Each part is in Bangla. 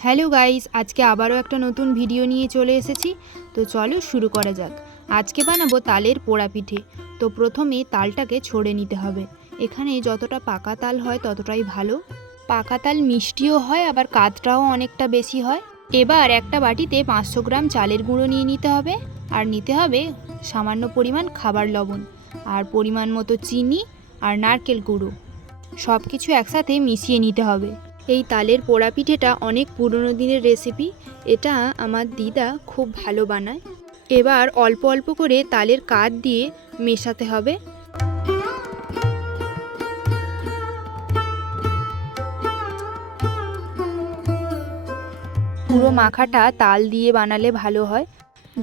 হ্যালো গাইস, আজকে আবারও একটা নতুন ভিডিও নিয়ে চলে এসেছি। তো চলো শুরু করা যাক। আজকে বানাবো তালের পোড়া পিঠে। তো প্রথমে তালটাকে ছড়ে নিতে হবে। এখানে যতটা পাকা তাল হয় ততটাই ভালো। পাকা তাল মিষ্টিও হয়, আবার কাতটাও অনেকটা বেশি হয়। এবার একটা বাটিতে পাঁচশো গ্রাম চালের গুঁড়ো নিয়ে নিতে হবে। আর নিতে হবে সামান্য পরিমাণ খাবার লবণ আর পরিমাণ মতো চিনি আর নারকেল গুঁড়ো। সব কিছু একসাথে মিশিয়ে নিতে হবে। এই তালের পোড়া পিঠেটা অনেক পুরনো দিনের রেসিপি এটা আমার দিদা খুব ভালো বানায়। এবার অল্প অল্প করে তালের কাঠ দিয়ে মেশাতে হবে। পুরো মাখাটা তাল দিয়ে বানালে ভালো হয়।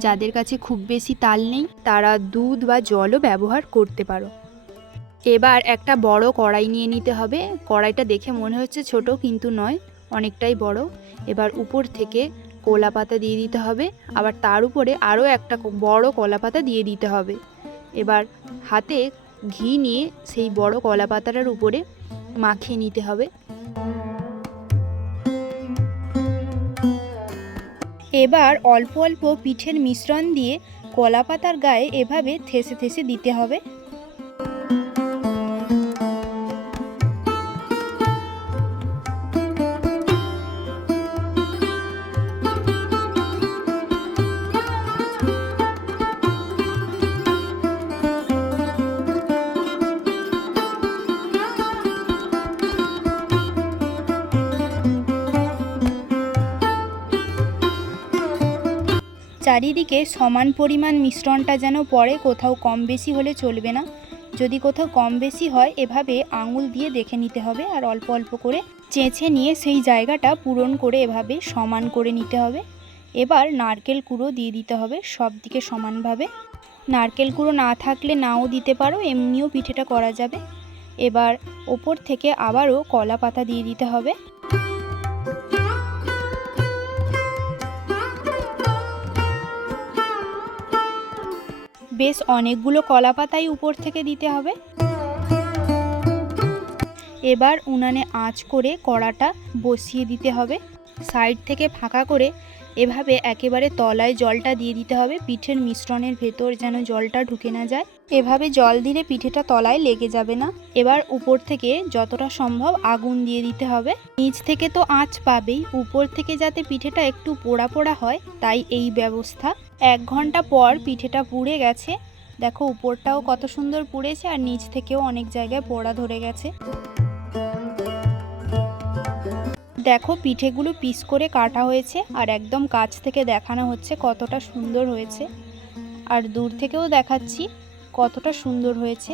যাদের কাছে খুব বেশি তাল নেই, তারা দুধ বা জলও ব্যবহার করতে পারো। এবার একটা বড় কড়াই নিয়ে নিতে হবে। কড়াইটা দেখে মনে হচ্ছে ছোট, কিন্তু নয়, অনেকটাই বড়। এবার উপর থেকে কলা পাতা দিয়ে দিতে হবে। আবার তার উপরে আরও একটা বড় কলা পাতা দিয়ে দিতে হবে। এবার হাতে ঘি নিয়ে সেই বড় কলা পাতাটার উপরে মাখিয়ে নিতে হবে। এবার অল্প অল্প পিঠের মিশ্রণ দিয়ে কলা পাতার গায়ে এভাবে থেসে থেসে দিতে হবে। চারিদিকে সমান পরিমাণ মিশ্রণটা যেন পড়ে, কোথাও কম বেশি হলে চলবে না। যদি কোথাও কম বেশি হয়, এভাবে আঙুল দিয়ে দেখে নিতে হবে আর অল্প অল্প করে চেঁচে নিয়ে সেই জায়গাটা পূরণ করে এভাবে সমান করে নিতে হবে। এবার নারকেল কুড়ো দিয়ে দিতে হবে সব দিকে সমানভাবে। নারকেল কুড়ো না থাকলে নাও দিতে পারো, এমনিও পিঠেটা করা যাবে। এবার ওপর থেকে আবারও কলা পাতা দিয়ে দিতে হবে। বেশ অনেকগুলো কলা পাতাই উপর থেকে দিতে হবে। এবার উনানে আঁচ করে কড়াটা বসিয়ে দিতে হবে। সাইড থেকে ফাঁকা করে এভাবে একেবারে তলায় জলটা দিয়ে দিতে হবে। পিঠের মিশ্রণের ভেতর যেন জলটা ঢুকে না যায়। এভাবে জল দিলে পিঠেটা তলায় লেগে যাবে না। এবার উপর থেকে যতটা সম্ভব আগুন দিয়ে দিতে হবে। নিচ থেকে তো আঁচ পাবেই। উপর থেকে যাতে পিঠেটা একটু পোড়া পোড়া হয়, তাই এই ব্যবস্থা। এক ঘণ্টা পর পিঠেটা পুড়ে গেছে। দেখো, উপরটাও কত সুন্দর পুড়েছে আর নিচ থেকেও অনেক জায়গায় পোড়া ধরে গেছে। দেখো পিঠেগুলো পিস করে কাটা হয়েছে আর একদম কাছ থেকে দেখানো হচ্ছে কতটা সুন্দর হয়েছে। আর দূর থেকেও দেখাচ্ছি কতটা সুন্দর হয়েছে।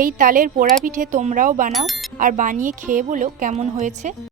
এই তালের পোড়া পিঠে তোমরাও বানাও আর বানিয়ে খেয়ে বলো কেমন হয়েছে।